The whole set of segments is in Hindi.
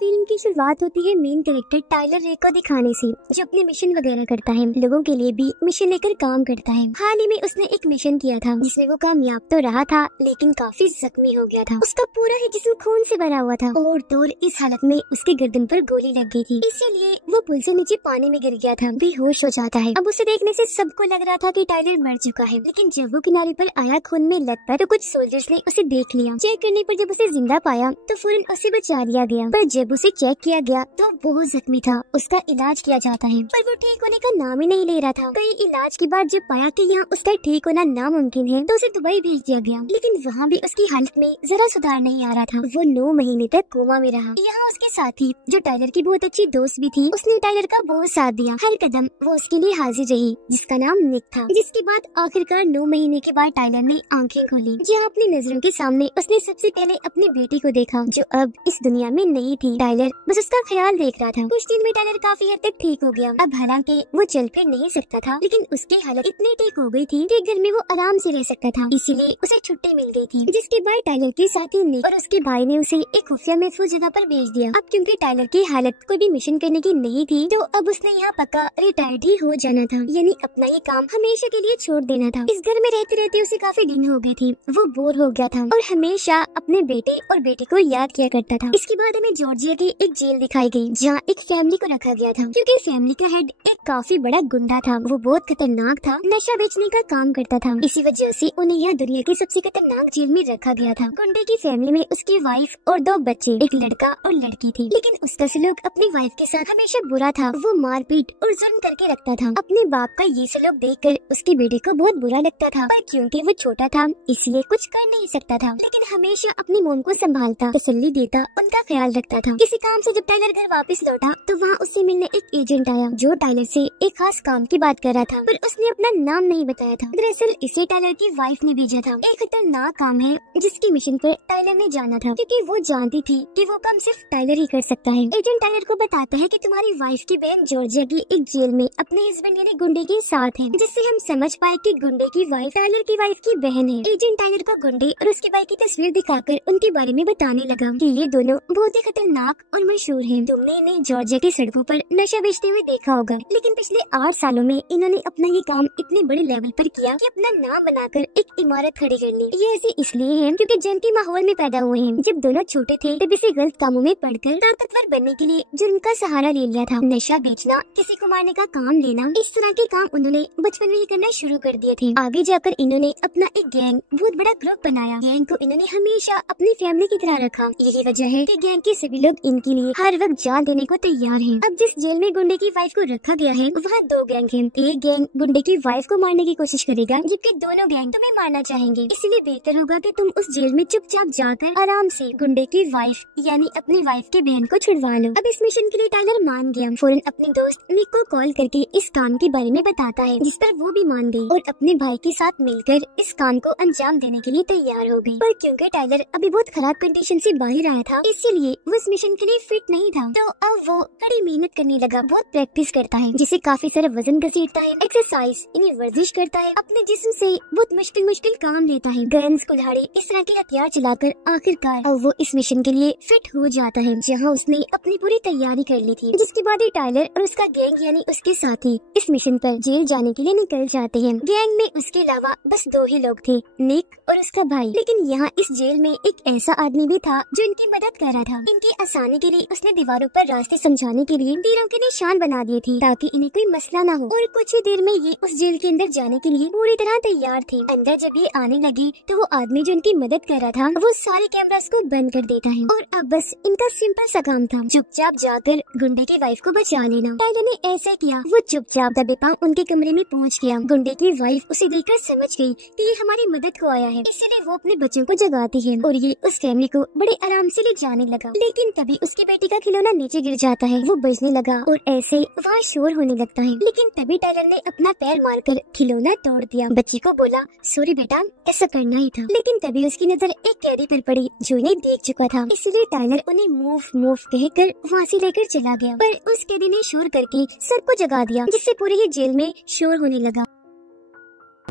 फिल्म की शुरुआत होती है मेन कैरेक्टर टाइलर रे को दिखाने से, जो अपने मिशन वगैरह करता है, लोगों के लिए भी मिशन लेकर काम करता है। हाल ही में उसने एक मिशन किया था जिसमें वो कामयाब तो रहा था लेकिन काफी जख्मी हो गया था। उसका पूरा ही जिस्म खून से भरा हुआ था और तोड़ इस हालत में उसके गर्दन पर गोली लग गई थी, इसीलिए वो पुल से नीचे पानी में गिर गया था, बेहोश हो जाता है। अब उसे देखने से सबको लग रहा था कि टाइलर मर चुका है, लेकिन जब वो किनारे पर आया खून में लथपथ, तो कुछ सोल्जर्स ने उसे देख लिया। चेक करने पर जब उसे जिंदा पाया तो फौरन उसे बचा लिया गया, पर जब उसे चेक किया गया तो बहुत जख्मी था। उसका इलाज किया जाता है पर वो ठीक होने का नाम ही नहीं ले रहा था। कई इलाज के बाद जब पाया कि यहाँ उसका ठीक होना नामुमकिन है तो उसे दुबई भेज दिया गया, लेकिन वहाँ भी उसकी हालत में जरा सुधार नहीं आ रहा था। वो 9 महीने तक कोमा में रहा। यहाँ उसके साथी जो टाइलर की बहुत अच्छी दोस्त भी थी, उसने टाइलर का बहुत साथ दिया, हर कदम वो उसके लिए हाजिर रही, जिसका नाम निक था। जिसके बाद आखिरकार 9 महीने के बाद टाइलर ने आंखें खोली, जहाँ अपनी नजरों के सामने उसने सबसे पहले अपनी बेटी को देखा, जो अब इस दुनिया में नहीं थी। टाइलर बस उसका ख्याल देख रहा था। कुछ दिन में टाइलर काफी हद तक ठीक हो गया। अब हालांकि वो चल फिर नहीं सकता था, लेकिन उसकी हालत इतनी ठीक हो गई थी कि घर में वो आराम से रह सकता था, इसीलिए उसे छुट्टी मिल गई थी। जिसके बाद टाइलर के साथी निक और उसके भाई ने उसे एक खुफिया महफूज जगह पर भेज दिया। अब क्योंकि टाइलर की हालत कोई भी मिशन करने की नहीं थी, तो अब उसने यहाँ पक्का रिटायर्ड ही हो जाना था, यानी अपना ये काम हमेशा के लिए छोड़ देना था। इस घर में रहते रहते उसे काफी दिन हो गए थे, वो बोर हो गया था और हमेशा अपने बेटे और बेटी को याद किया करता था। इसके बाद हमें जॉर्जिया की एक जेल दिखाई गई, जहाँ एक फैमिली को रखा गया था, क्योंकि फैमिली का हेड एक काफी बड़ा गुंडा था। वो बहुत खतरनाक था, नशा बेचने का काम करता था, इसी वजह से उन्हें यह दुनिया की सबसे खतरनाक जेल में रखा गया था। गुंडे की फैमिली में उसकी वाइफ और 2 बच्चे, एक लड़का और लड़की थी, लेकिन उसका सलूक अपनी वाइफ के साथ हमेशा बुरा था। वो मारपीट और जुल्म करके रखता था। अपने बाप का ये सलूक देखकर उसकी बेटी को बहुत बुरा लगता था, पर क्योंकि वो छोटा था इसलिए कुछ कर नहीं सकता था, लेकिन हमेशा अपनी मोम को संभालता, तसल्ली देता, उनका ख्याल रखता था। किसी काम से जब टाइलर घर वापस लौटा तो वहाँ उससे मिलने एक एजेंट आया, जो टाइलर से एक खास काम की बात कर रहा था, पर उसने अपना नाम नहीं बताया था। दरअसल इसे टाइलर की वाइफ ने भेजा था। एक खतरनाक काम है जिसकी मिशन पे टाइलर ने जाना था, क्योंकि वो जानती थी कि वो काम सिर्फ टाइलर ही कर सकता है। एजेंट टाइलर को बताता है कि तुम्हारी वाइफ की बहन जॉर्जिया की एक जेल में अपने हस्बैंड यानी गुंडे के साथ है, जिससे हम समझ पाए कि गुंडे की वाइफ टाइलर की वाइफ की बहन है। एजेंट टाइलर को गुंडे और उसके भाई की तस्वीर दिखाकर उनके बारे में बताने लगा कि ये दोनों बहुत ही खतरनाक और मशहूर हैं। तुमने इन्हें जॉर्जिया की सड़कों पर नशा बेचते हुए देखा होगा, लेकिन पिछले 8 सालों में इन्होंने अपना ये काम इतने बड़े लेवल पर किया कि अपना नाम बनाकर एक इमारत खड़ी कर ली। ये ऐसे इसलिए है क्योंकि जंग के माहौल में पैदा हुए हैं। जब दोनों छोटे थे तब इसे गलत कामों में पढ़कर ताकतवर बनने के लिए जुर्म का सहारा ले लिया था। नशा बेचना, किसी को मारने का काम लेना, इस तरह के काम उन्होंने बचपन में ही करना शुरू कर दिए थे। आगे जाकर इन्होंने अपना एक गैंग, बहुत बड़ा ग्रुप बनाया। गैंग को इन्होंने हमेशा अपनी फैमिली की तरह रखा। यही वजह है कि गैंग के सभी लोग इनके लिए हर वक्त जान देने को तैयार हैं। अब जिस जेल में गुंडे की वाइफ को रखा गया है वहाँ 2 गैंग हैं। एक गैंग गुंडे की वाइफ को मारने की कोशिश करेगा, जबकि दोनों गैंग तुम्हें मारना चाहेंगे। इसलिए बेहतर होगा कि तुम उस जेल में चुपचाप जाकर आराम से गुंडे की वाइफ यानी अपनी वाइफ की बहन को छुड़वा लो। अब इस मिशन के लिए टाइलर मान गया। फौरन अपने दोस्त निक को कॉल करके इस काम के बारे में बताता है, जिस पर वो भी मान गई और अपने भाई के साथ मिलकर इस काम को अंजाम देने के लिए तैयार हो गई। पर क्योंकि टाइलर अभी बहुत खराब कंडीशन से बाहर आया था, इसीलिए वो इस मिशन के लिए फिट नहीं था। तो अब वो कड़ी मेहनत करने लगा, बहुत प्रैक्टिस करता है, जिसे काफी सारा वजन घसीटता है, एक्सरसाइज यानी वर्जिश करता है, अपने जिस्म से बहुत मुश्किल काम लेता है, गन्स, कुल्हाड़ी, इस तरह के हथियार चलाकर आखिरकार अब वो इस मिशन के लिए फिट हो जाता है, जहाँ उसने अपनी पूरी तैयारी कर ली थी। जिसके बाद टाइलर और उसका गैंग यानी उसके साथी इस मिशन पर जेल जाने के लिए निकल जाते हैं। गैंग में उसके अलावा बस 2 ही लोग थे, निक और उसका भाई। लेकिन यहाँ इस जेल में एक ऐसा आदमी भी था जो इनकी मदद कर रहा था। इनकी आसानी के लिए उसने दीवारों पर रास्ते समझाने के लिए तीरों के निशान बना दिए थे, ताकि इन्हें कोई मसला ना हो। और कुछ ही देर में ये उस जेल के अंदर जाने के लिए पूरी तरह तैयार थे। अंदर जब ये आने लगी तो वो आदमी जो इनकी मदद कर रहा था वो सारे कैमरास को बंद कर देता है, और अब बस इनका सिंपल सा काम था चुपचाप जाकर गुंडे की वाइफ को बचा लेना। टाइलर ने ऐसा किया। वो चुपचाप दबे पांव उनके कमरे में पहुंच गया। गुंडे की वाइफ उसे देखकर समझ गई कि ये हमारी मदद को आया है, इसीलिए वो अपने बच्चों को जगाती है और ये उस फैमिली को बड़े आराम से ले जाने लगा। लेकिन तभी उसकी बेटी का खिलौना नीचे गिर जाता है, वो बजने लगा और ऐसे वहाँ शोर होने लगता है। लेकिन तभी टाइलर ने अपना पैर मारकर खिलौना तोड़ दिया। बच्ची को बोला, सॉरी बेटा, ऐसा करना ही था। लेकिन तभी उसकी नजर एक कैदी पर पड़ी जो इन्हें देख चुका था, इसलिए टाइलर उन्हें मूव कहकर वहाँ से लेकर चला गया। पर उस कैदी ने शोर करके सबको जगा दिया, जिससे पूरे ही जेल में शोर होने लगा।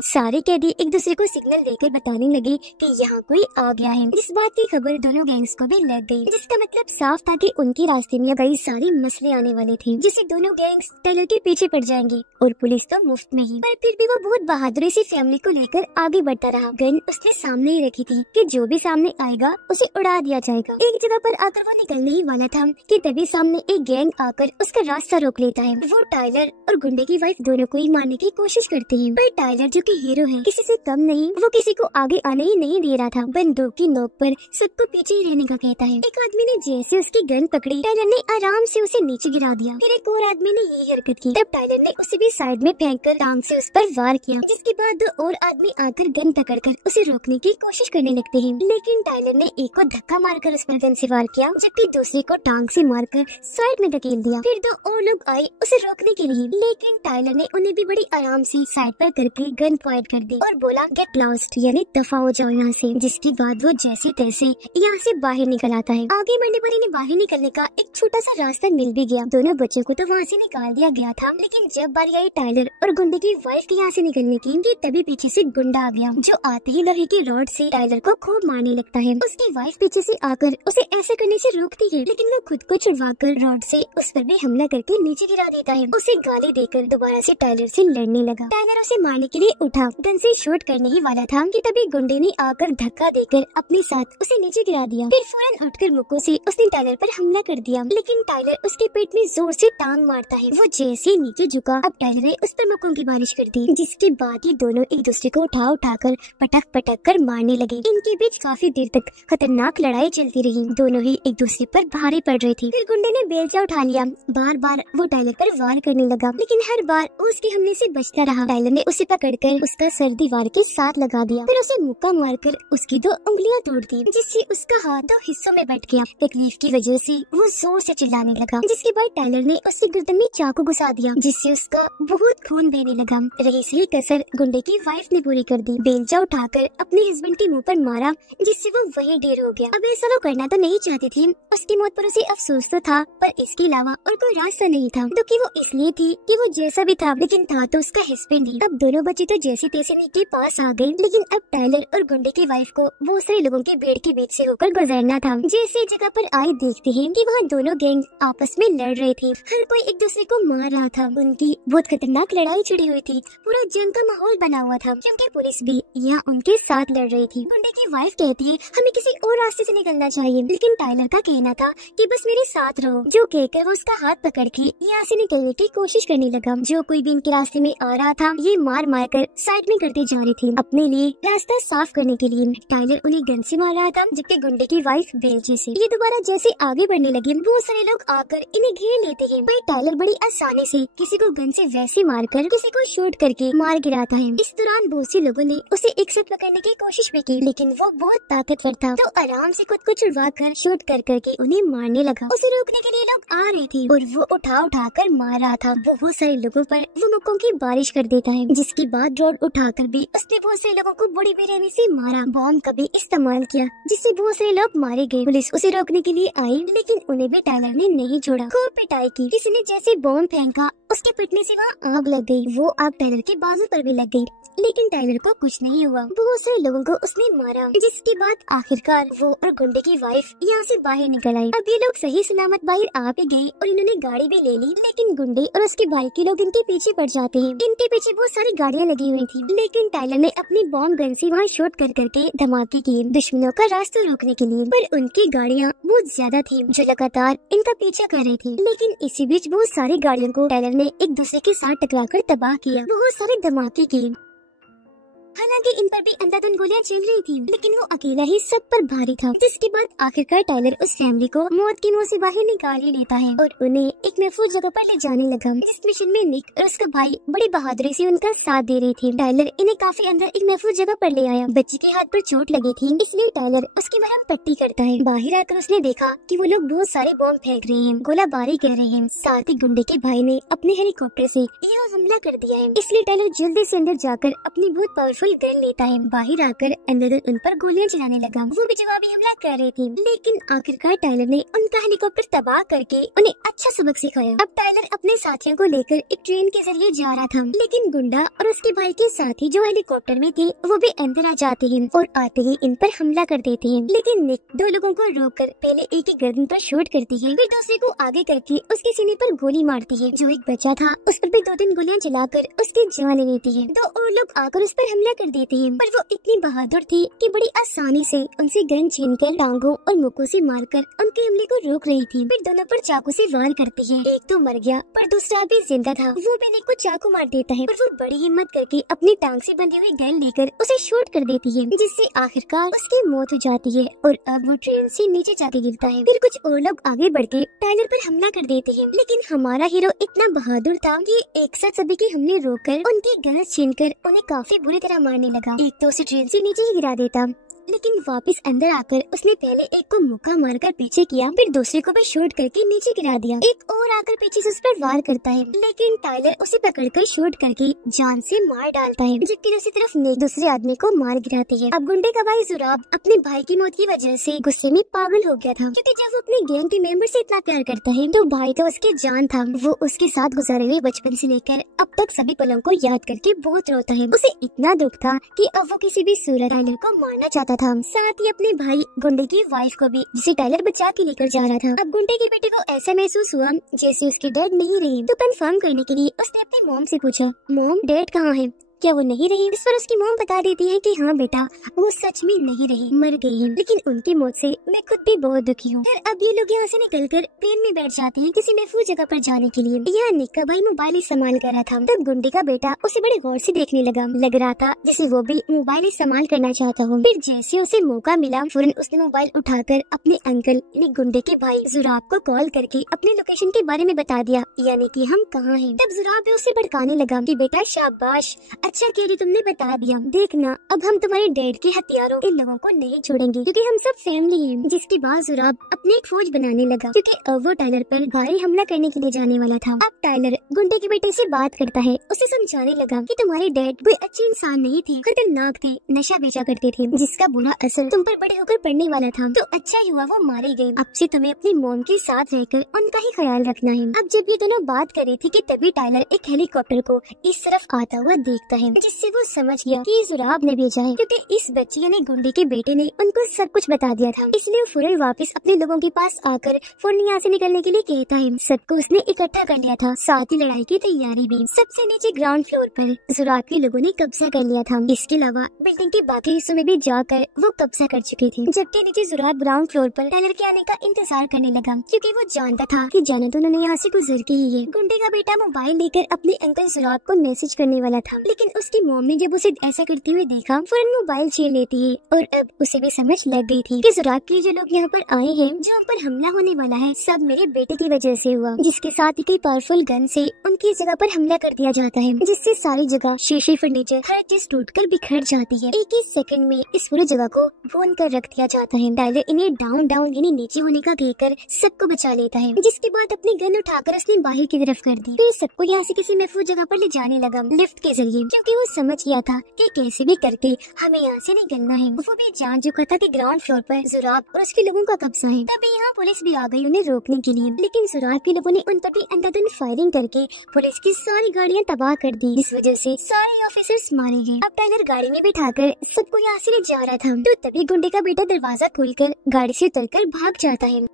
सारे कैदी एक दूसरे को सिग्नल देकर बताने लगे कि यहाँ कोई आ गया है। इस बात की खबर दोनों गैंग्स को भी लग गई, जिसका मतलब साफ था कि उनके रास्ते में कई सारे मसले आने वाले थे, जिससे दोनों गैंग्स टेलर के पीछे पड़ जाएंगे और पुलिस तो मुफ्त में ही। पर फिर भी वो बहुत बहादुरी से फैमिली को लेकर आगे बढ़ता रहा। गन उसने सामने ही रखी थी कि जो भी सामने आएगा उसे उड़ा दिया जाएगा। एक जगह पर आकर वो निकलने ही वाला था कि तभी सामने एक गैंग आकर उसका रास्ता रोक लेता है। वो टाइलर और गुंडे की वाइफ दोनों को ही मारने की कोशिश करते हैं, पर टाइलर जो कि हीरो है, किसी से कम नहीं, वो किसी को आगे आने ही नहीं दे रहा था। बंदूक की नोक पर सबको पीछे ही रहने का कहता है। एक आदमी ने जैसे उसकी गन पकड़ी, टाइलर ने आराम से उसे नीचे गिरा दिया। फिर एक और आदमी ने यही हरकत की, तब टाइलर ने उसे भी साइड में फेंककर टांग से उस पर वार किया, जिसके बाद दो और आदमी आकर गन पकड़कर उसे रोकने की कोशिश करने लगते हैं। लेकिन टाइलर ने एक को धक्का मारकर उस पर गन से वार किया, जबकि दूसरे को टांग से मारकर साइड में धकेल दिया। फिर दो और लोग आए उसे रोकने के लिए, लेकिन टाइलर ने उन्हें भी बड़ी आराम से साइड पर करके गन पॉइंट कर दी और बोला गेट लॉस्ट, यानी दफा हो जाओ यहाँ से। जिसके बाद वो जैसे तैसे यहाँ से बाहर निकल आता है। आगे बढ़ने पर इन्हें बाहर निकलने का एक छोटा सा रास्ता मिल भी गया। दोनों बच्चों को तो वहाँ से निकाल दिया गया था, लेकिन जब बारी आई टाइलर और गुंडे की वाइफ के यहाँ से निकलने की, तभी पीछे से गुंडा आ गया, जो आते ही लोहे की रॉड से टाइलर को खूब मारने लगता है। उसकी वाइफ पीछे से आकर उसे ऐसे करने से रोकती है, लेकिन वो खुद को छुड़वाकर रॉड से उस पर भी हमला करके नीचे गिरा देता है। उसे गाली देकर दोबारा से टाइलर से लड़ने लगा। टाइलर उसे मारने के लिए उठा, गन से शूट करने ही वाला था कि तभी गुंडे ने आकर धक्का देकर अपने साथ उसे नीचे गिरा दिया। फिर फौरन उठकर मुक्कों से उसने टाइलर पर हमला कर दिया, लेकिन टाइलर उसके पेट में जोर से टांग मारता है। वो जैसे नीचे झुका, अब टाइलर ने उस पर मुक्कों की बारिश कर दी, जिसके बाद ये दोनों एक दूसरे को उठाकर पटक कर मारने लगे। इनके बीच काफी देर तक खतरनाक लड़ाई चलती रही। दोनों ही एक दूसरे पर भारी पड़ रहे थे। फिर गुंडे ने बेलचा उठा लिया, बार बार वो टाइलर पर वार करने लगा, लेकिन हर बार उसके हमले से बचता रहा। टाइलर ने उसे पकड़कर उसका सर दीवार के साथ लगा दिया, फिर उसे मुक्का मारकर उसकी 2 उंगलियां तोड़ दी, जिससे उसका हाथ 2 हिस्सों में बट गया। तकलीफ की वजह से वो जोर से चिल्लाने लगा, जिसके बाद टाइलर ने उसके गर्दन में चाकू घुसा दिया, जिससे उसका बहुत खून बहने लगा। रही सही कसर गुंडे की वाइफ ने पूरी कर दी। बेलचा उठाकर अपने हस्बैंड के मुंह पर मारा, जिससे वो वहीं ढेर हो गया। अब ऐसा वो करना तो नहीं चाहती थी, उसकी मौत पर उसे अफसोस तो था, पर इसके अलावा और कोई रास्ता नहीं था। दुखी वो इसलिए थी कि वो जैसा भी था, लेकिन था तो उसका हस्बैंड ही। अब दोनों बच्चे तो जैसे तैसे नीक के पास आ गए, लेकिन अब टाइलर और गुंडे की वाइफ को बहुत सारे लोगों की भीड़ के बीच से होकर गुजरना था। जैसे जगह पर आए देखते हैं कि वहाँ दोनों गैंग आपस में लड़ रहे थे। हर कोई एक दूसरे को मार रहा था। उनकी बहुत खतरनाक लड़ाई छिड़ी हुई थी। पूरा जंग का माहौल बना हुआ था, क्योंकि पुलिस भी यहाँ उनके साथ लड़ रही थी। गुंडे की वाइफ कहती है हमें किसी और रास्ते से निकलना चाहिए, लेकिन टाइलर का कहना था कि बस मेरे साथ रहो, जो कहकर वो उसका हाथ पकड़ के यहाँ से निकलने की कोशिश करने लगा। जो कोई भी इनके रास्ते में आ रहा था, ये मार कर साइड में करते जा रही थी अपने लिए रास्ता साफ करने के लिए। टाइलर उन्हें गन से मार रहा था, जबकि गुंडे की वाइफ बेलचे से। ये दोबारा जैसे आगे बढ़ने लगे, बहुत सारे लोग आकर इन्हें घेर लेते हैं, पर टाइलर बड़ी आसानी से किसी को गन से वैसे मारकर किसी को शूट करके मार गिराता है। इस दौरान बहुत से लोगों ने उसे एक साथ पकड़ने की कोशिश भी की, लेकिन वो बहुत ताकतवर था, तो आराम से खुद को छुड़वा कर शूट करके उन्हें मारने लगा। उसे रोकने के लिए लोग आ रहे थे और वो उठा कर मार रहा था। वो बहुत सारे लोगों पर वो मुक्कों की बारिश कर देता है, जिसके बाद रॉड उठाकर भी उसने बहुत सारे लोगों को बड़ी बेरहमी से मारा। बॉम्ब का भी इस्तेमाल किया, जिससे बहुत सारे लोग मारे गए। पुलिस उसे रोकने के लिए आई, लेकिन उन्हें भी टाइलर ने नहीं छोड़ा। खूब पिटाई की। किसी ने जैसे बॉम्ब फेंका, उसके पिटने से वहाँ आग लग गई। वो आग टाइलर के बाजू पर भी लग गई, लेकिन टाइलर को कुछ नहीं हुआ। बहुत सारे लोगों को उसने मारा, जिसके बाद आखिरकार वो और गुंडे की वाइफ यहाँ से बाहर निकल आई। अब ये लोग सही सलामत बाहर आ भी गए और इन्होंने गाड़ी भी ले ली, लेकिन गुंडे और उसके भाई के लोग इनके पीछे पड़ जाते हैं। इनके पीछे बहुत सारी गाड़ियाँ लगी हुई थी, लेकिन टाइलर ने अपनी बॉम्ब गन से वहाँ शूट करके धमाके किए दुश्मनों का रास्ता रोकने के लिए। पर उनकी गाड़ियाँ बहुत ज्यादा थी, जो लगातार इनका पीछा कर रही थी। लेकिन इसी बीच बहुत सारी गाड़ियों को टाइलर ने एक दूसरे के साथ टकराकर तबाह किया। बहुत सारे धमाके किए। हालांकि इन पर भी अंधाधुंध गोलियां चल रही थी, लेकिन वो अकेला ही सब पर भारी था। जिसके बाद आखिरकार टाइलर उस फैमिली को मौत के मुंह से बाहर निकाल ही लेता है और उन्हें एक महफूज जगह पर ले जाने लगा। जिस मिशन में निक और उसका भाई बड़ी बहादुरी से उनका साथ दे रहे थे। टाइलर इन्हें काफी अंदर एक महफूज जगह पर ले आया। बच्चे के हाथ पर चोट लगी थी, इसलिए टाइलर उसकी मरहम पट्टी करता है। बाहर आकर उसने देखा कि वो लोग बहुत सारे बॉम्ब फेंक रहे हैं, गोलाबारी कर रहे हैं। साथ ही गुंडे के भाई ने अपने हेलीकॉप्टर से यह हमला कर दिया है, इसलिए टाइलर जल्दी से अंदर जाकर अपनी बहुत पावरफुल कोई गन लेता है, बाहर आकर अंधाधुंध उन पर गोलियां चलाने लगा। वो भी जवाबी हमला कर रहे थे, लेकिन आखिरकार टाइलर ने उनका हेलीकॉप्टर तबाह करके उन्हें अच्छा सबक सिखाया। अब टाइलर अपने साथियों को लेकर एक ट्रेन के जरिए जा रहा था, लेकिन गुंडा और उसके भाई के साथी जो हेलीकॉप्टर में थे वो भी अंदर आ जाते हैं और आते ही इन पर हमला कर देते हैं। लेकिन निक दो लोगों को रोककर पहले एक ही गर्दन पर शूट करती है, फिर दूसरे को आगे करके उसके सीने पर गोली मारती है। जो एक बच्चा था उस पर भी 2-3 गोलियां चलाकर उसकी जान ले लेती है। दो और लोग आकर उस पर हमला कर देते हैं, पर वो इतनी बहादुर थी कि बड़ी आसानी से उनसे गन छीनकर टांगों और मुक्कों से मारकर उनके हमले को रोक रही थी। फिर दोनों पर चाकू से वार करती है। एक तो मर गया पर दूसरा भी जिंदा था। वो भी निक को चाकू मार देता है, पर वो बड़ी हिम्मत करके अपनी टांग से बंधी हुई गन लेकर उसे शूट कर देती है, जिससे आखिरकार उसकी मौत हो जाती है और अब वो ट्रेन से नीचे जाके गिरता है। फिर कुछ और लोग आगे बढ़ के टाइलर पर हमला कर देते हैं, लेकिन हमारा हीरो इतना बहादुर था कि एक साथ सभी के हमले रोककर उनकी गन छीनकर उन्हें काफी बुरी तरह मारने लगा। एक तो उसे ट्रेन से नीचे ही गिरा देता, लेकिन वापस अंदर आकर उसने पहले एक को मुक्का मारकर पीछे किया, फिर दूसरे को भी शूट करके नीचे गिरा दिया। एक और आकर पीछे से उस पर वार करता है, लेकिन टाइलर उसे पकड़कर शूट करके जान से मार डालता है, जबकि दूसरी तरफ नेक दूसरे आदमी को मार गिराती है। अब गुंडे का भाई जुराब अपने भाई की मौत की वजह से गुस्से में पागल हो गया था, क्योंकि जब वो अपने गैंग के मेंबर से इतना प्यार करता है तो भाई तो उसकी जान था। वो उसके साथ गुजारे हुए बचपन से लेकर अब तक सभी पलों को याद करके बहुत रोता है। उसे इतना दुख था कि अब वो किसी भी सूरत टाइलर को मारना चाहता था, साथ ही अपने भाई गुंडे की वाइफ को भी, जिसे टाइलर बचा के लेकर जा रहा था। अब गुंडे के बेटे को ऐसा महसूस हुआ जैसे उसकी डैड नहीं रही, तो कंफर्म करने के लिए उसने अपनी मॉम से पूछा, मॉम डैड कहाँ है, क्या वो नहीं रही? इस पर उसकी मॉम बता देती है कि हाँ बेटा वो सच में नहीं रही, मर गई है। लेकिन उनकी मौत से मैं खुद भी बहुत दुखी हूँ। फिर अब ये लोग यहाँ से निकलकर प्लेन में बैठ जाते हैं किसी महफूज जगह पर जाने के लिए। यहाँ निक का भाई मोबाइल इस्तेमाल कर रहा था, तब गुंडे का बेटा उसे बड़े गौर से देखने लगा। लग रहा था जैसे वो भी मोबाइल इस्तेमाल करना चाहता हो। फिर जैसे उसे मौका मिला फौरन उसने मोबाइल उठाकर अपने अंकल यानी गुंडे के भाई जुराब को कॉल करके अपने लोकेशन के बारे में बता दिया, यानी कि हम कहाँ हैं। तब जुराब भी उसे भड़काने लगा कि बेटा शाबाश, अच्छा किया जो तुमने बता दिया, देखना अब हम तुम्हारे डैड के हथियारों इन लोगों को नहीं छोड़ेंगे, क्योंकि हम सब फैमिली हैं। जिसके बाद जुराब अपनी एक फौज बनाने लगा, क्योंकि अब वो टाइलर पर भारी हमला करने के लिए जाने वाला था। अब टाइलर गुंडे के बेटे से बात करता है, उसे समझाने लगा कि तुम्हारे डैड कोई अच्छे इंसान नहीं थे, खतरनाक थे, नशा बेचा करते थे, जिसका बुरा असर तुम पर बड़े होकर पड़ने वाला था। तो अच्छा ही हुआ वो मारे गए। अब से तुम्हें अपनी मॉम के साथ रहकर उनका ही ख्याल रखना है। अब जब ये दोनों बात कर रही थी कि तभी टाइलर एक हेलीकॉप्टर को इस तरफ आता हुआ देखता है, जिससे वो समझ गया कि जुराब ने भेजा है, क्योंकि इस बच्चे यानी गुंडे के बेटे ने उनको सब कुछ बता दिया था। इसलिए फौरन वापस अपने लोगों के पास आकर फौरन यहाँ से निकलने के लिए कहता है। सबको उसने इकट्ठा कर लिया था, साथ ही लड़ाई की तैयारी भी। सबसे नीचे ग्राउंड फ्लोर पर जुराब के लोगों ने कब्जा कर लिया था। इसके अलावा बिल्डिंग के बाकी हिस्सों में भी जाकर वो कब्जा कर चुके थे, जबकि नीचे जुराब ग्राउंड फ्लोर पर टाइलर के आने का इंतजार करने लगा, क्योंकि वो जानता था कि जाना तो उन्होंने यहाँ से गुजर के ही है। गुंडे का बेटा मोबाइल लेकर अपने अंकल जुराब को मैसेज करने वाला था, लेकिन उसकी मॉम ने जब उसे ऐसा करते हुए देखा फौरन मोबाइल छीन लेती है, और अब उसे भी समझ लग गई थी कि जुराब के जो लोग यहाँ पर आए हैं, जो उन पर हमला होने वाला है, सब मेरे बेटे की वजह से हुआ, जिसके साथ ही कई पावरफुल गन से उनकी जगह पर हमला कर दिया जाता है, जिससे सारी जगह शीशे फर्नीचर हर चीज टूटकर बिखर जाती है। एक ही सेकंड में इस पूरी जगह को भून कर रख दिया जाता है। टाइलर इन्हें डाउन डाउन यानी नीचे होने का कहकर सबको बचा लेता है, जिसके बाद अपनी गन उठाकर उसने बाहर की तरफ कर दी। फिर सबको यहाँ से किसी महफूज जगह पर ले जाने लगा लिफ्ट के जरिए, क्योंकि वो समझ गया था कि कैसे भी करके हमें यहाँ से निकलना है। वो भी जान चुका था कि ग्राउंड फ्लोर पर जुराब और उसके लोगों का कब्जा है। तभी यहाँ पुलिस भी आ गई उन्हें रोकने के लिए, लेकिन जुराब के लोगों ने उन पर भी अंधाधुंध फायरिंग करके पुलिस की सारी गाड़ियाँ तबाह कर दी। इस वजह से सारे ऑफिसर्स मारे गए। अब टाइलर गाड़ी में बिठाकर सबको यहाँ से ले जा रहा था, तो तभी गुंडे का बेटा दरवाजा खोलकर गाड़ी से उतरकर भाग जाता है।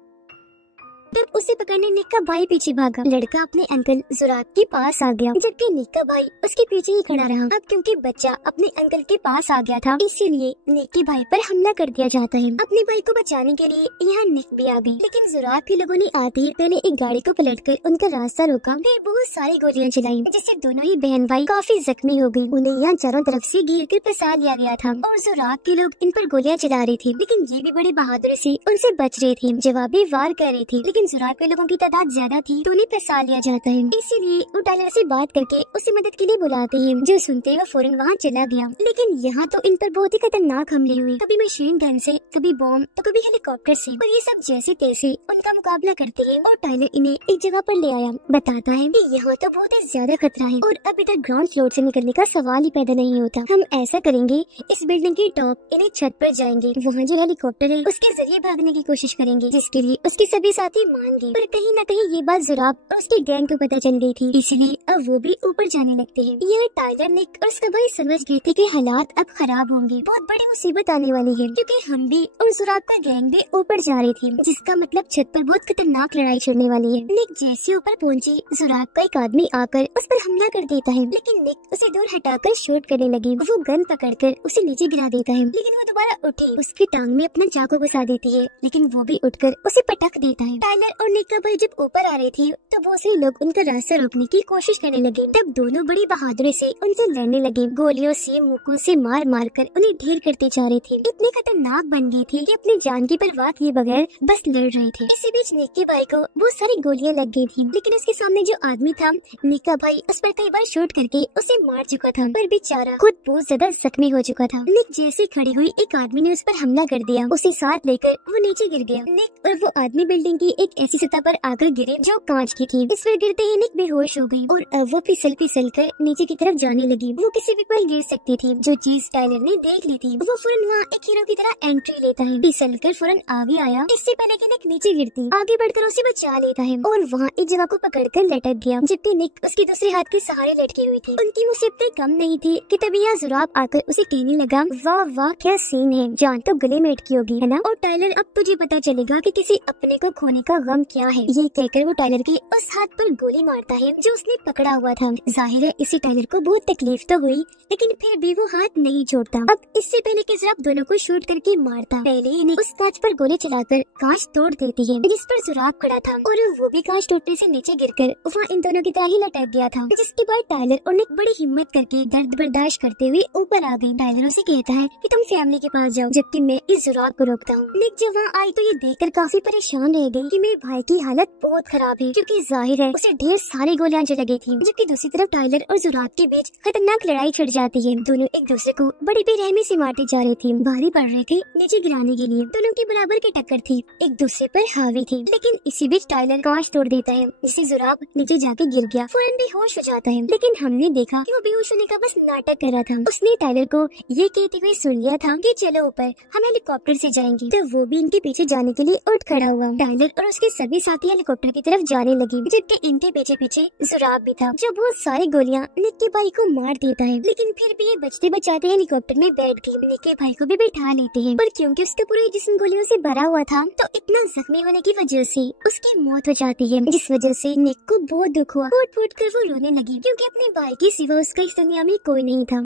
तब उसे पकड़ने निक का भाई पीछे भागा। लड़का अपने अंकल जुराब के पास आ गया, जबकि निक का भाई उसके पीछे ही खड़ा रहा। अब क्योंकि बच्चा अपने अंकल के पास आ गया था, इसीलिए निक के भाई पर हमला कर दिया जाता है। अपने भाई को बचाने के लिए यहाँ निक भी आ गई, लेकिन जुराब के लोगों ने आते ही पहले एक गाड़ी को पलटकर उनका रास्ता रोका, फिर बहुत सारी गोलियां चलाई, जिससे दोनों ही बहन भाई काफी जख्मी हो गयी। उन्हें यहाँ चारों तरफ से घेर कर फंसा लिया गया था, और जुराब के लोग इन पर गोलियां चला रहे थे, लेकिन ये भी बड़े बहादुर से उनसे बच रहे थे, जवाबी वार कर रहे थे। लेकिन लेकिन जुराब के लोगों की तादाद ज्यादा थी तो उन्हें फंसा लिया जाता है। इसीलिए वो टाइलर से बात करके उसे मदद के लिए बुलाते हैं, जो सुनते ही वो फौरन वहाँ चला गया। लेकिन यहाँ तो इन पर बहुत ही खतरनाक हमले हुए, कभी मशीन गन से, कभी बॉम्ब, तो कभी हेलीकॉप्टर से, और ये सब जैसे तैसे उनका मुकाबला करते हैं। और टाइलर इन्हें एक जगह पर ले आया, बताता है कि यहाँ तो बहुत ही ज्यादा खतरा है और अब इधर ग्राउंड फ्लोर से निकलने का सवाल ही पैदा नहीं होता। हम ऐसा करेंगे, इस बिल्डिंग की टॉप इन्हें छत पर जाएंगे, वहाँ जो हेलीकॉप्टर है उसके जरिए भागने की कोशिश करेंगे, जिसके लिए उसके सभी साथी मान गए। पर कहीं न कहीं ये बात जुराब और उसकी गैंग को पता चल गई थी, इसलिए अब वो भी ऊपर जाने लगते हैं। यह टाइलर, निक और उसका भाई समझ गए थे कि हालात अब खराब होंगे, बहुत बड़ी मुसीबत आने वाली है, क्योंकि हम भी और जुराब का गैंग भी ऊपर जा रही थी, जिसका मतलब छत पर बहुत खतरनाक लड़ाई चलने वाली है। निक जैसे ऊपर पहुंची, जुराब का एक आदमी आकर उस पर हमला कर देता है, लेकिन निक उसे दूर हटाकर शूट करने लगी। वो गन पकड़कर उसे नीचे गिरा देता है, लेकिन वो दोबारा उठी, उसकी टांग में अपना चाकू घुसा देती है, लेकिन वो भी उठकर उसे पटक देता है। टाइलर और निक का भाई जब ऊपर आ रहे थे तो बहुत से लोग उनका रास्ता रोकने की कोशिश करने लगे। तब दोनों बड़ी बहादुरी से उनसे लड़ने लगे, गोलियों से, मुक्कों से मार मार कर उन्हें ढेर करते जा रहे थे। इतने खतरनाक बन गई थी कि अपनी जान की परवाह किए बगैर बस लड़ रहे थे। इसी बीच निक के भाई को बहुत सारी गोलियां लग गई थी, लेकिन उसके सामने जो आदमी था, निक का भाई, उस पर कई बार शूट करके उसे मार चुका था, पर बेचारा खुद बहुत ज्यादा जख्मी हो चुका था। निक जैसे खड़ी हुई, एक आदमी ने उस पर हमला कर दिया, उसे साथ लेकर वो नीचे गिर गया। निक और वो आदमी बिल्डिंग की एक ऐसी सतह पर आकर गिरे जो कांच की थी। इस पर गिरते ही निक बेहोश हो गई और अब वो फिसल फिसल कर नीचे की तरफ जाने लगी। वो किसी भी पल गिर सकती थी, जो चीज टाइलर ने देख ली थी। वो फौरन वहाँ एक हीरो की तरह एंट्री लेता है, फिसल कर फौरन आगे आया, इससे पहले कि निक नीचे गिरती, आगे बढ़कर उसे बचा लेता है और वहाँ एक जगह को पकड़कर लटक गया, जबकि निक उसके दूसरे हाथ के सहारे लटकी हुई थी। उनकी मुसीबतें कम नहीं थी कि तभी यहाँ जुराब आकर उसे कहने लगा, वाह वाह क्या सीन है, जान तो गले में अटकी होगी, है ना? और टाइलर, अब तुझे पता चलेगा कि किसी अपने को खोने का गम क्या है। ये कहकर वो टाइलर के उस हाथ पर गोली मारता है जो उसने पकड़ा हुआ था। जाहिर है इसी टाइलर को बहुत तकलीफ तो हुई, लेकिन फिर भी वो हाथ नहीं छोड़ता। अब इससे पहले कि जुराब दोनों को शूट करके मारता, पहले ही निक उस कांच पर गोली चलाकर कांच तोड़ देती है, जिस पर जुराब खड़ा था, और वो भी कांच टूटने से नीचे गिरकर वहाँ इन दोनों की तरह ही लटक गया था। जिसके बाद टाइलर और निक बड़ी हिम्मत करके दर्द बर्दाश्त करते हुए ऊपर आ गए। टाइलर उसे कहता है कि तुम फैमिली के पास जाओ, जबकि मैं इस जुराब को रोकता हूँ। निक जब वहाँ आई तो ये देखकर काफी परेशान रह गई कि मेरे भाई की हालत बहुत खराब है, क्योंकि जाहिर है उसे ढेर सारी गोलियां लगी थी। जबकि दूसरी तरफ टाइलर और जुराब के बीच खतरनाक लड़ाई छिड़ जाती है। दोनों एक दूसरे को बड़ी बेरहमी से मारते जा रहे थे, भारी पड़ रहे थे नीचे गिराने के लिए। दोनों की बराबर की टक्कर थी, एक दूसरे पर हावी थी। लेकिन इसी बीच टाइलर कांच तोड़ देता है, जिससे जुराब नीचे जाके गिर गया, फौरन बेहोश हो जाता है। लेकिन हमने देखा कि वो बेहोश होने का बस नाटक कर रहा था। उसने टाइलर को ये कहते हुए सुन लिया था कि चलो ऊपर, हम हेलीकॉप्टर से जाएंगे। तो वो भी इनके पीछे जाने के लिए उठ खड़ा हुआ। टाइलर और उसके सभी साथी हेलीकॉप्टर की तरफ जाने लगे, जबकि इनके पीछे पीछे जुराब भी था, जो बहुत सारी गोलियां निक के भाई को मार देता है। लेकिन फिर भी ये बचते बचाते हेलीकॉप्टर में बैठ गई। निक के भाई को भी बैठा लेते हैं, पर क्योंकि उसका पूरा जिस्म गोलियों से भरा हुआ था, तो इतना जख्मी होने की वजह से उसकी मौत हो जाती है, जिस वजह से निक को बहुत दुख हुआ। फूट फूट कर वो रोने लगी, क्योंकि अपने भाई के सिवा उसका इस दुनिया में कोई नहीं था।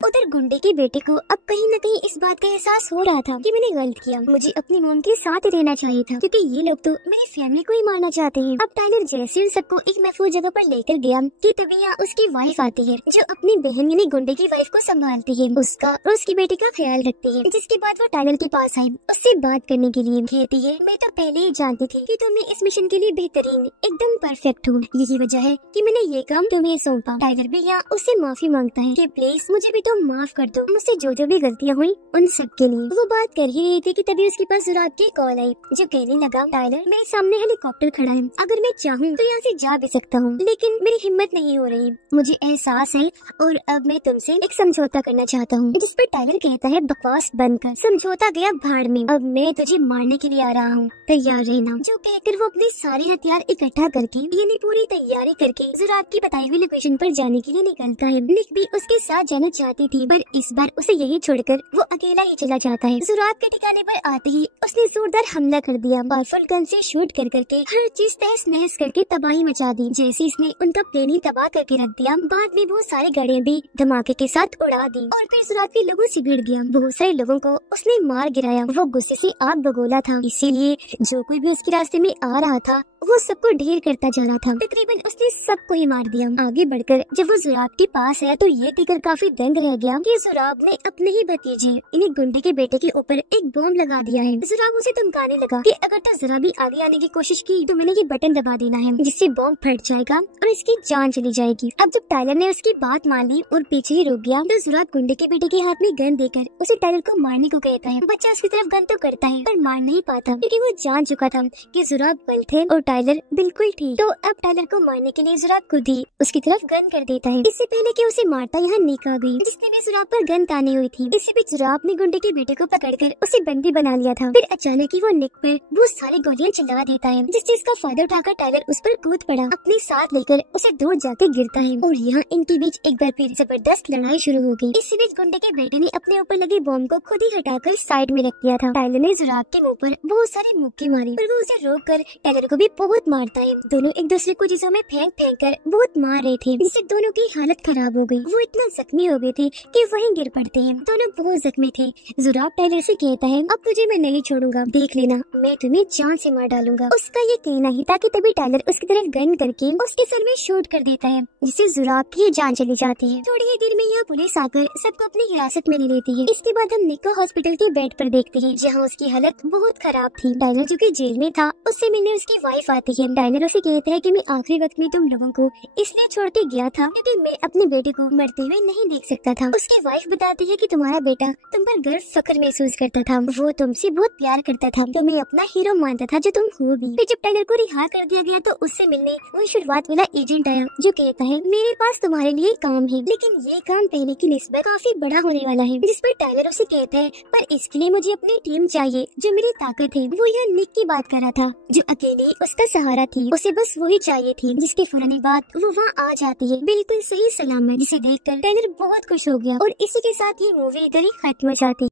उधर गुंडे के बेटे को अब कहीं न कहीं इस बात का एहसास हो रहा था कि मैंने गलत किया, मुझे अपनी मॉम के साथ ही रहना चाहिए था, क्योंकि ये लोग तो मेरी फैमिली को ही मारना चाहते हैं। अब टाइलर जैसे उन सबको एक महफूज जगह पर लेकर गया कि तभी यहाँ उसकी वाइफ आती है, जो अपनी बहन यानी गुंडे की वाइफ को संभालती है, उसका और उसकी बेटी का ख्याल रखती है। जिसके बाद वो टाइलर के पास आई, उससे बात करने के लिए। कहती है, मैं तो पहले ही जानती थी कि तुम इस मिशन के लिए बेहतरीन, एकदम परफेक्ट हो, यही वजह है कि मैंने ये काम तुम्हें सौंपा। टाइलर भी यहाँ उससे माफी मांगता है कि प्लीज मुझे भी तुम माफ कर दो, मुझसे जो भी गलतियाँ हुई उन सब के लिए। वो बात कर ही रही थी कि तभी उसके पास जुराब की कॉल आई, जो कहने लगा, टाइलर मेरे सामने हेलीकॉप्टर खड़ा है, अगर मैं चाहूँ तो यहाँ से जा भी सकता हूँ, लेकिन मेरी हिम्मत नहीं हो रही, मुझे एहसास है, और अब मैं तुमसे एक समझौता करना चाहता हूँ। जिस पर टाइलर कहता है, बकवास बंद कर, समझौता गया भाड़ में, अब मैं तुझे मारने के लिए आ रहा हूँ, तैयार रहना। जो कहकर वो अपने सारे हथियार इकट्ठा करके यानी पूरी तैयारी करके जुराब की बताई हुई लोकेशन पर जाने के लिए निकलता है। निक भी उसके साथ जाना चाहती थी, पर इस बार उसे यही छोड़कर वो अकेला ही चला जाता है। जुराब के ठिकाने पर आते ही उसने जोरदार हमला कर दिया, पावरफुल गन से शूट कर करके हर चीज तहस नहस करके तबाही मचा दी। जैसे इसने उनका प्लेन ही तबाह करके रख दिया, बाद में बहुत सारी गाड़ियां भी धमाके के साथ उड़ा दी, और फिर जुराब के लोगों से भिड़ गया। बहुत सारे लोगों को उसने मार गिराया। वो गुस्से से आग बगोला था, इसीलिए जो कोई भी उसके रास्ते में आ रहा था वो सबको ढेर करता जा रहा था। तकरीबन उसने सबको ही मार दिया। आगे बढ़कर जब वो जुराब के पास आया तो ये देखकर काफी दंग रह गया कि जुराब ने अपने ही भतीजे इन्हें गुंडे के बेटे के ऊपर एक बॉम्ब लगा दिया है। जुराब उसे धमकाने लगा कि अगर तो जरा भी आगे आने की कोशिश की तो मैंने ये बटन दबा देना है, जिससे बॉम्ब फट जाएगा और इसकी जान चली जाएगी। अब जब टाइलर ने उसकी बात मान ली और पीछे ही रुक गया तो जुराब गुंडे के बेटे के हाथ में गन देकर उसे टाइलर को मारने को कहता है। बच्चा उसकी तरफ गन तो करता है पर मार नहीं पाता, क्योंकि वो जान चुका था कि जुराब गलत है और टाइलर बिल्कुल ठीक। तो अब टाइलर को मारने के लिए जुराब खुद ही उसकी तरफ गन कर देता है। इससे पहले कि उसे मारता यहाँ निक आ गई, जिसने भी जुराब पर गन तानी हुई थी। इससे भी जुराब ने गुंडे के बेटे को पकड़कर उसे बंदी बना लिया था। फिर अचानक ही वो निक पर वो सारी गोलियां चला देता है, जिस चीज का फायदा उठाकर टाइलर उस पर कूद पड़ा, अपने साथ लेकर उसे दूर जाके गिरता है और यहाँ इनके बीच एक बार फिर जबरदस्त लड़ाई शुरू हो गई। इसी बीच गुंडे के बेटे ने अपने ऊपर लगे बॉम्ब को खुद ही हटाकर साइड में रख दिया था। टाइलर ने जुराब के मुंह पर बहुत सारी मुक्की मारी पर वो उसे रोक कर टाइलर को भी बहुत मारता है। दोनों एक दूसरे को चीजों में फेंक फेंक कर बहुत मार रहे थे, जिससे दोनों की हालत खराब हो गई। वो इतना जख्मी हो गए थे कि वहीं गिर पड़ते हैं। दोनों बहुत जख्मी थे। जुराब टाइलर से कहता है अब तुझे मैं नहीं छोड़ूंगा, देख लेना मैं तुम्हें जान से मार डालूंगा। उसका ये कहना ही था कि तभी टाइलर उसकी तरफ गन करके उसके सर में शूट कर देता है, जिससे जुराब की जान चली जाती है। थोड़ी ही देर में यहाँ पुलिस आकर सबको अपनी हिरासत में ले लेती है। इसके बाद हम निक को हॉस्पिटल के बेड पर देखते हैं, जहाँ उसकी हालत बहुत खराब थी। टाइलर जो कि जेल में था उससे मिलने उसकी वाइफ आती है। टाइलर उसे कहता है कि मैं आखिरी वक्त में तुम लोगों को इसलिए छोड़ के गया था क्योंकि मैं अपने बेटे को मरते हुए नहीं देख सकता था। उसकी वाइफ बताती है कि तुम्हारा बेटा तुम पर गर्व फख्र महसूस करता था, वो तुमसे बहुत प्यार करता था, तुम्हें अपना हीरो मानता था जो तुम हो भी। फिर जब टाइलर को रिहा कर दिया गया तो उससे मिलने वो शुरुआत वाला एजेंट आया, जो कहता है मेरे पास तुम्हारे लिए काम है, लेकिन ये काम पहले की निस्बत काफी बड़ा होने वाला है। जिस पर टाइलर उसे कहता है पर इसके लिए मुझे अपनी टीम चाहिए जो मेरी ताकत है। वो यहाँ निक की बात कर रहा था जो अकेले उसका सहारा थी, उसे बस वही चाहिए थी। जिसके फौरन बाद वो वहाँ आ जाती है बिल्कुल सही सलामत, जिसे देखकर टाइलर बहुत खुश हो गया और इसी के साथ ये मूवी इधर ही खत्म हो जाती है।